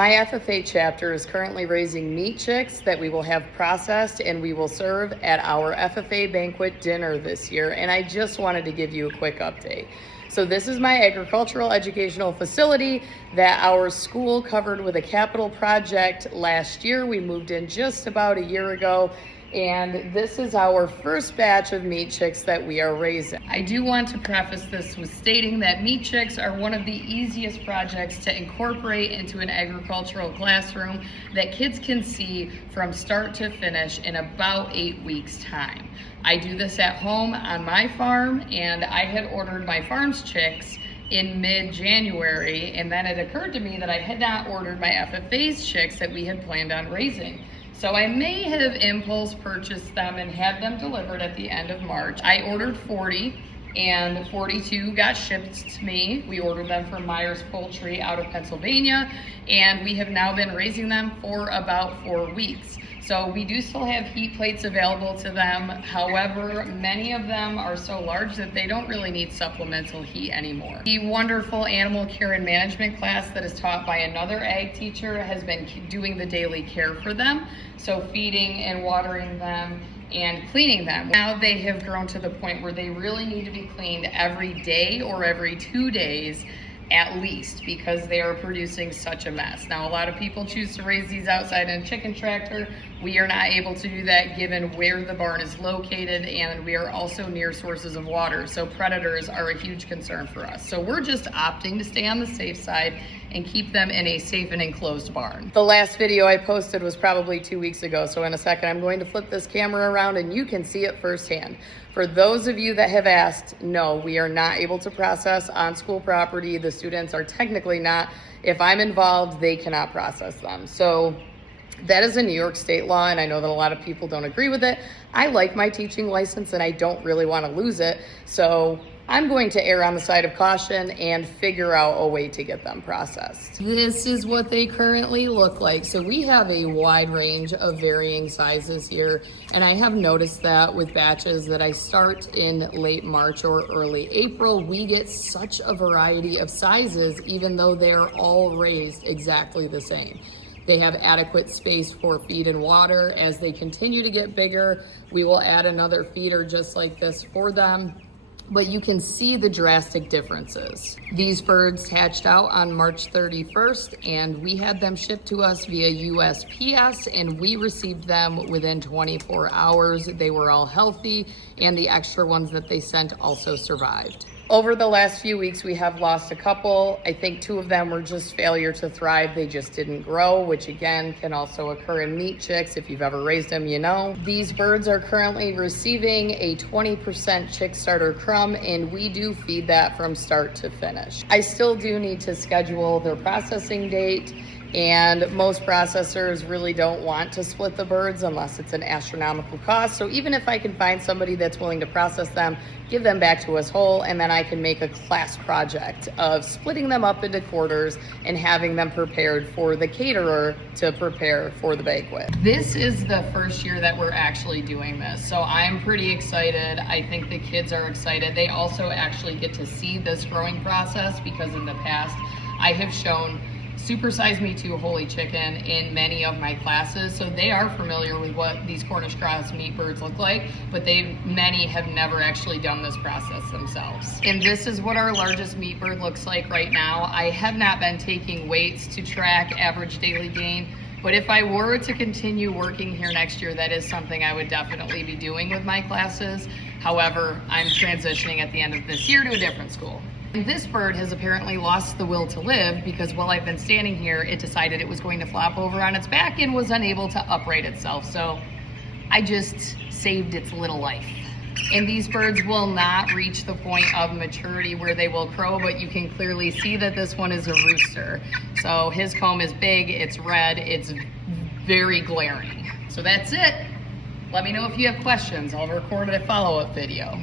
My FFA chapter is currently raising meat chicks that we will have processed and we will serve at our FFA Banquet dinner this year. And I just wanted to give you a quick update. So this is my agricultural educational facility that our school covered with a capital project last year. We moved in just about a year ago. And this is our first batch of meat chicks that we are raising. I do want to preface this with stating that meat chicks are one of the easiest projects to incorporate into an agricultural classroom that kids can see from start to finish in about 8 weeks' time. I do this at home on my farm, and I had ordered my farm's chicks in mid-January, and then it occurred to me that I had not ordered my FFA's chicks that we had planned on raising. So I may have impulse purchased them and had them delivered at the end of March. I ordered 40 and 42 got shipped to me. We ordered them from Myers Poultry out of Pennsylvania, and we have now been raising them for about 4 weeks. So we do still have heat plates available to them. However, many of them are so large that they don't really need supplemental heat anymore. The wonderful animal care and management class that is taught by another ag teacher has been doing the daily care for them. So feeding and watering them and cleaning them. Now they have grown to the point where they really need to be cleaned every day or every 2 days at least, because they are producing such a mess. Now, a lot of people choose to raise these outside in a chicken tractor. We are not able to do that given where the barn is located, and we are also near sources of water. So predators are a huge concern for us. So we're just opting to stay on the safe side and keep them in a safe and enclosed barn. The last video I posted was probably 2 weeks ago. So in a second, I'm going to flip this camera around and you can see it firsthand. For those of you that have asked, no, we are not able to process on school property. The students are technically not. If I'm involved, they cannot process them. So that is a New York state law, and I know that a lot of people don't agree with it. I like my teaching license and I don't really want to lose it. So I'm going to err on the side of caution and figure out a way to get them processed. This is what they currently look like. So we have a wide range of varying sizes here, and I have noticed that with batches that I start in late March or early April, we get such a variety of sizes, even though they're all raised exactly the same. They have adequate space for feed and water. As they continue to get bigger, we will add another feeder just like this for them. But you can see the drastic differences. These birds hatched out on March 31st, and we had them shipped to us via USPS, and we received them within 24 hours. They were all healthy, and the extra ones that they sent also survived. Over the last few weeks, we have lost a couple. I think 2 of them were just failure to thrive. They just didn't grow, which again can also occur in meat chicks. If you've ever raised them, you know. These birds are currently receiving a 20% chick starter crumb, and we do feed that from start to finish. I still do need to schedule their processing date, and most processors really don't want to split the birds unless it's an astronomical cost. So even if I can find somebody that's willing to process them, give them back to us whole, and then I can make a class project of splitting them up into quarters and having them prepared for the caterer to prepare for the banquet. This is the first year that we're actually doing this, so I'm pretty excited. I think the kids are excited. They also actually get to see this growing process, because in the past I have shown Super Size Me 2 Holy Chicken in many of my classes, so they are familiar with what these Cornish cross meat birds look like, but many have never actually done this process themselves. And this is what our largest meat bird looks like right now. I have not been taking weights to track average daily gain, but if I were to continue working here next year, that is something I would definitely be doing with my classes. However, I'm transitioning at the end of this year to a different school. And this bird has apparently lost the will to live, because while I've been standing here, it decided it was going to flop over on its back and was unable to upright itself. So I just saved its little life. And these birds will not reach the point of maturity where they will crow, but you can clearly see that this one is a rooster. So his comb is big, it's red, it's very glaring. So that's it. Let me know if you have questions. I'll record a follow-up video.